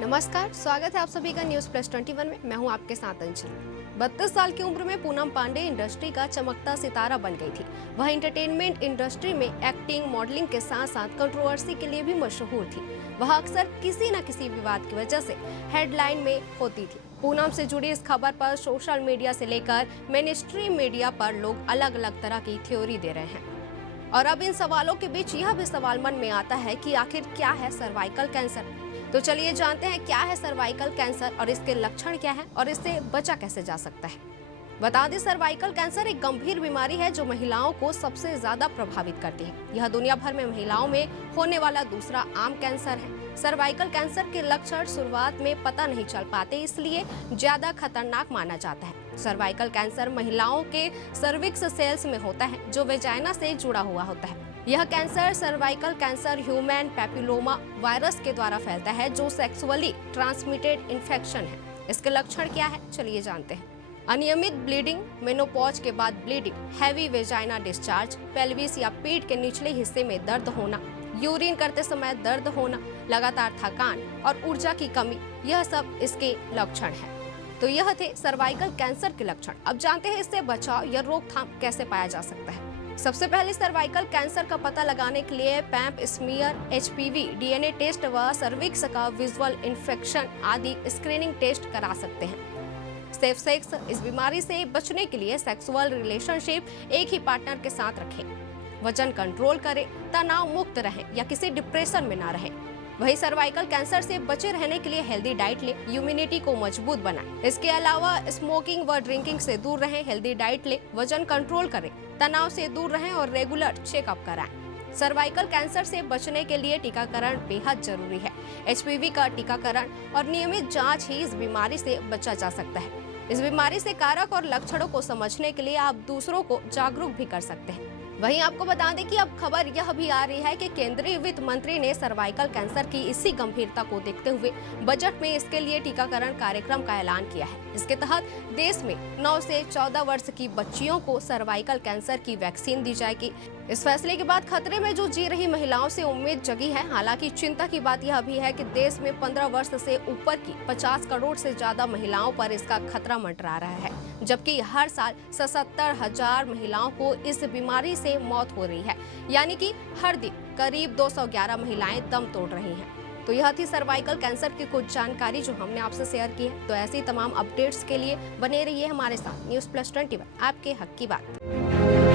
नमस्कार, स्वागत है आप सभी का न्यूज प्लस 21 में। मैं हूं आपके साथ अंशु। 32 साल की उम्र में पूनम पांडे इंडस्ट्री का चमकता सितारा बन गई थी। वह एंटरटेनमेंट इंडस्ट्री में एक्टिंग, मॉडलिंग के साथ साथ कंट्रोवर्सी के लिए भी मशहूर थी। वह अक्सर किसी न किसी विवाद की वजह से हेडलाइन में होती थी। पूनम से जुड़ी इस खबर पर सोशल मीडिया से लेकर मेनस्ट्रीम मीडिया पर लोग अलग अलग तरह की थ्योरी दे रहे हैं। और अब इन सवालों के बीच यह भी सवाल मन में आता है कि आखिर क्या है सर्वाइकल कैंसर। तो चलिए जानते हैं क्या है सर्वाइकल कैंसर और इसके लक्षण क्या है और इससे बचा कैसे जा सकता है। बता दें, सर्वाइकल कैंसर एक गंभीर बीमारी है जो महिलाओं को सबसे ज्यादा प्रभावित करती है। यह दुनिया भर में महिलाओं में होने वाला दूसरा आम कैंसर है। सर्वाइकल कैंसर के लक्षण शुरुआत में पता नहीं चल पाते, इसलिए ज्यादा खतरनाक माना जाता है। सर्वाइकल कैंसर महिलाओं के सर्विक्स सेल्स में होता है जो वेजाइना से जुड़ा हुआ होता है। यह cancer cervical cancer human papilloma virus के द्वारा फैलता है जो सेक्सुअली ट्रांसमिटेड इन्फेक्शन है। इसके लक्षण क्या है, चलिए जानते हैं। अनियमित ब्लीडिंग, मेनोपॉज के बाद bleeding, heavy vagina discharge, pelvis या पीठ के निचले हिस्से में दर्द होना, यूरिन करते समय दर्द होना, लगातार थकान और ऊर्जा की कमी, यह सब इसके लक्षण हैं। तो यह थे सर्वाइकल कैंसर के लक्षण। अब जानते हैं इससे बचाव या रोकथाम कैसे पाया जा सकता है। सबसे पहले सर्वाइकल कैंसर का पता लगाने के लिए pap smear, HPV, DNA test व सर्विक्स का विजुअल इन्फेक्शन आदि स्क्रीनिंग टेस्ट करा सकते हैं। सेफ सेक्स, इस बीमारी से बचने के लिए सेक्सुअल रिलेशनशिप एक ही पार्टनर के साथ रखें। वजन कंट्रोल करें, तनाव मुक्त रहें या किसी डिप्रेशन में ना रहें। वही सर्वाइकल कैंसर से बचे रहने के लिए हेल्दी डाइट लें, इम्यूनिटी को मजबूत बनाएं। इसके अलावा स्मोकिंग व ड्रिंकिंग से दूर रहें, हेल्दी डाइट लें, वजन कंट्रोल करें, तनाव से दूर रहें और रेगुलर चेकअप कराएं। सर्वाइकल कैंसर से बचने के लिए टीकाकरण बेहद जरूरी है। HPV का टीकाकरण और नियमित जांच ही इस बीमारी से बचा जा सकता है। इस बीमारी से कारक और लक्षणों को समझने के लिए आप दूसरों को जागरूक भी कर सकते हैं। वहीं आपको बता दें कि अब खबर यह भी आ रही है कि केंद्रीय वित्त मंत्री ने सर्वाइकल कैंसर की इसी गंभीरता को देखते हुए बजट में इसके लिए टीकाकरण कार्यक्रम का ऐलान किया है। इसके तहत देश में 9 से 14 वर्ष की बच्चियों को सर्वाइकल कैंसर की वैक्सीन दी जाएगी। इस फैसले के बाद खतरे में जो जी रही महिलाओं से उम्मीद जगी है। हालांकि चिंता की बात यह भी है कि देश में 15 वर्ष से ऊपर की 50 करोड़ से ज्यादा महिलाओं पर इसका खतरा मंडरा रहा है, जबकि हर साल 77,000 महिलाओं को इस बीमारी से मौत हो रही है। यानी कि हर दिन करीब 211 महिलाएं दम तोड़ रही हैं। तो यह थी सर्वाइकल कैंसर की कुछ जानकारी जो हमने आपसे शेयर की है। तो ऐसी तमाम अपडेट्स के लिए बने रहिए हमारे साथ। न्यूज़ प्लस 21, आपके हक की बात।